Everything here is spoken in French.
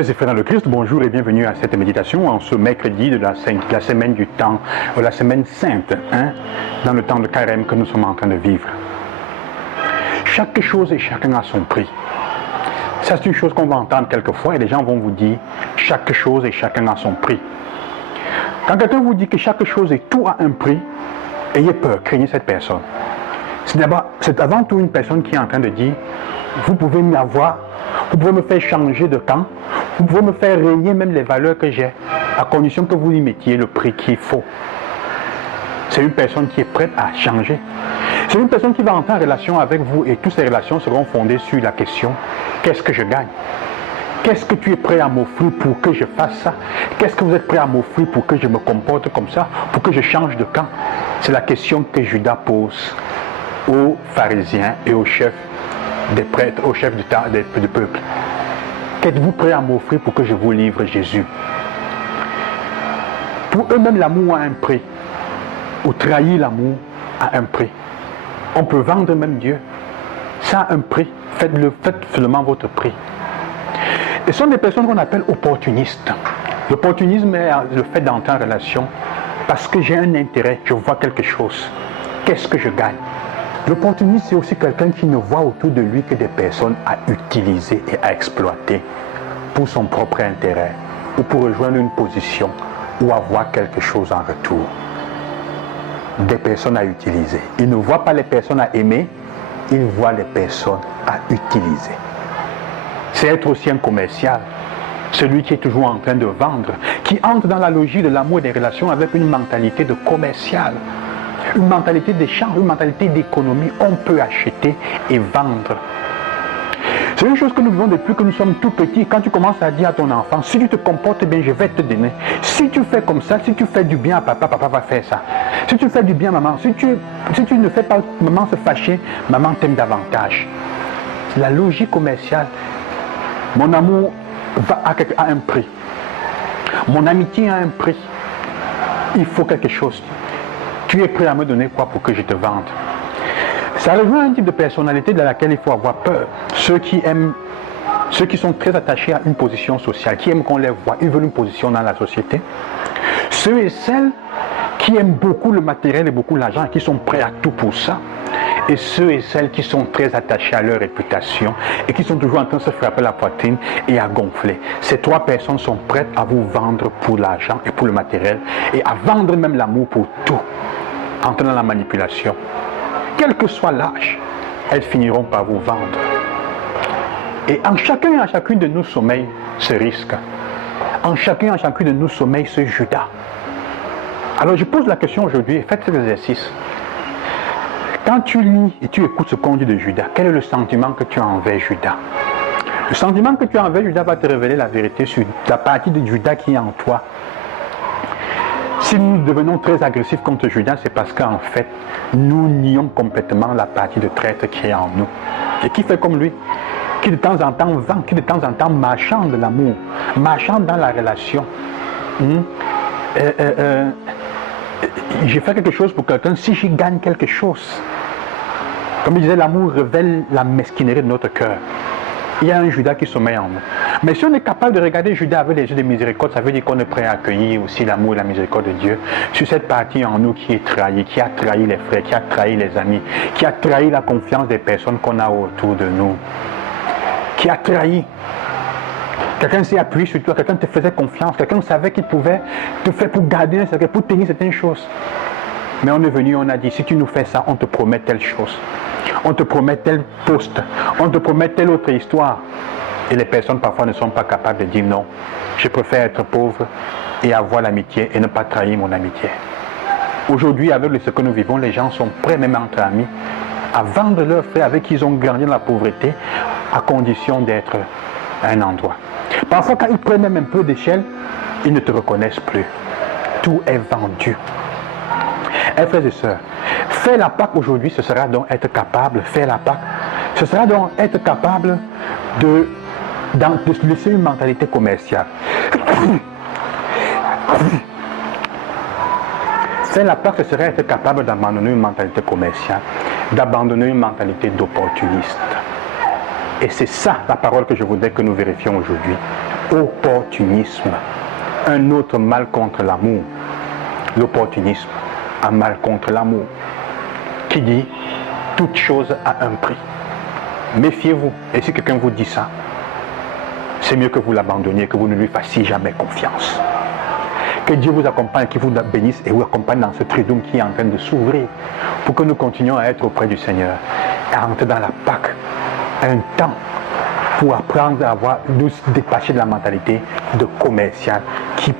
Frères et frères dans le Christ, bonjour et bienvenue à cette méditation en ce mercredi de la semaine du temps, la semaine sainte, dans le temps de carême que nous sommes en train de vivre. Chaque chose et chacun a son prix. Ça, c'est une chose qu'on va entendre quelquefois et les gens vont vous dire chaque chose et chacun a son prix. Quand quelqu'un vous dit que chaque chose et tout a un prix, ayez peur, craignez cette personne. C'est avant tout une personne qui est en train de dire vous pouvez m'avoir, vous pouvez me faire changer de camp, vous pouvez me faire régner même les valeurs que j'ai, à condition que vous y mettiez le prix qu'il faut. C'est une personne qui est prête à changer. C'est une personne qui va entrer en relation avec vous et toutes ces relations seront fondées sur la question qu'est-ce que je gagne? Qu'est-ce que tu es prêt à m'offrir pour que je fasse ça? Qu'est-ce que vous êtes prêt à m'offrir pour que je me comporte comme ça? Pour que je change de camp? C'est la question que Judas pose aux pharisiens et aux chefs des prêtres, aux chefs du peuple. Qu'êtes-vous prêt à m'offrir pour que je vous livre Jésus? Pour eux-mêmes, l'amour a un prix. Ou trahir l'amour a un prix. On peut vendre même Dieu. Ça a un prix. Faites seulement votre prix. Et ce sont des personnes qu'on appelle opportunistes. L'opportunisme est le fait d'entrer en relation parce que j'ai un intérêt, je vois quelque chose. Qu'est-ce que je gagne? L'opportuniste, c'est aussi quelqu'un qui ne voit autour de lui que des personnes à utiliser et à exploiter pour son propre intérêt ou pour rejoindre une position ou avoir quelque chose en retour. Des personnes à utiliser. Il ne voit pas les personnes à aimer, il voit les personnes à utiliser. C'est être aussi un commercial, celui qui est toujours en train de vendre, qui entre dans la logique de l'amour et des relations avec une mentalité de commercial. Une mentalité d'échange, une mentalité d'économie. On peut acheter et vendre. C'est une chose que nous vivons depuis que nous sommes tout petits. Quand tu commences à dire à ton enfant, si tu te comportes bien, je vais te donner. Si tu fais comme ça, si tu fais du bien à papa, papa va faire ça. Si tu fais du bien à maman, si tu ne fais pas maman se fâcher, maman t'aime davantage. La logique commerciale. Mon amour a un prix. Mon amitié a un prix. Il faut quelque chose. Tu es prêt à me donner quoi pour que je te vende? Ça rejoint un type de personnalité de laquelle il faut avoir peur. Ceux qui sont très attachés à une position sociale, qui aiment qu'on les voit, ils veulent une position dans la société. Ceux et celles qui aiment beaucoup le matériel et beaucoup l'argent et qui sont prêts à tout pour ça. Et ceux et celles qui sont très attachés à leur réputation et qui sont toujours en train de se frapper la poitrine et à gonfler. Ces trois personnes sont prêtes à vous vendre pour l'argent et pour le matériel et à vendre même l'amour pour tout. Entrer dans la manipulation. Quel que soit l'âge, elles finiront par vous vendre. Et en chacun et en chacune de nous sommeille ce risque. En chacun et en chacune de nous sommeille ce Judas. Alors je pose la question aujourd'hui, faites cet exercice. Quand tu lis et tu écoutes ce qu'on dit de Judas, quel est le sentiment que tu as envers Judas? Le sentiment que tu as envers Judas va te révéler la vérité sur la partie de Judas qui est en toi. Si nous devenons très agressifs contre Judas, c'est parce qu'en fait, nous nions complètement la partie de traître qui est en nous. Et qui fait comme lui, qui de temps en temps vend, qui de temps en temps marchande l'amour, marchande dans la relation. J'ai fait quelque chose pour quelqu'un, si j'y gagne quelque chose. Comme il disait, l'amour révèle la mesquinerie de notre cœur. Il y a un Judas qui sommeille en nous. Mais si on est capable de regarder Judas avec les yeux de miséricorde, ça veut dire qu'on est prêt à accueillir aussi l'amour et la miséricorde de Dieu sur cette partie en nous qui est trahie, qui a trahi les frères, qui a trahi les amis, qui a trahi la confiance des personnes qu'on a autour de nous, qui a trahi. Quelqu'un s'est appuyé sur toi, quelqu'un te faisait confiance, quelqu'un savait qu'il pouvait te faire pour garder un secret, pour tenir certaines choses. Mais on est venu, on a dit, si tu nous fais ça, on te promet telle chose. On te promet tel poste, on te promet telle autre histoire. Et les personnes parfois ne sont pas capables de dire non. Je préfère être pauvre et avoir l'amitié et ne pas trahir mon amitié. Aujourd'hui, avec ce que nous vivons, les gens sont prêts, même entre amis, à vendre leurs frères avec qui ils ont grandi dans la pauvreté, à condition d'être à un endroit. Parfois, quand ils prennent même un peu d'échelle, ils ne te reconnaissent plus. Tout est vendu. Eh, frères et sœurs, faire la Pâque aujourd'hui, ce sera donc être capable, faire la Pâque, ce sera donc être capable de laisser une mentalité commerciale. Faire la Pâque, ce serait être capable d'abandonner une mentalité commerciale, d'abandonner une mentalité d'opportuniste. Et c'est ça la parole que je voudrais que nous vérifions aujourd'hui. Opportunisme. Un autre mal contre l'amour. L'opportunisme, un mal contre l'amour. Qui dit toute chose a un prix. Méfiez-vous. Et si quelqu'un vous dit ça, c'est mieux que vous l'abandonniez, que vous ne lui fassiez jamais confiance. Que Dieu vous accompagne, qu'il vous bénisse et vous accompagne dans ce triduum qui est en train de s'ouvrir pour que nous continuions à être auprès du Seigneur et à entrer dans la Pâque. Un temps pour apprendre à nous dépasser de la mentalité de commercial qui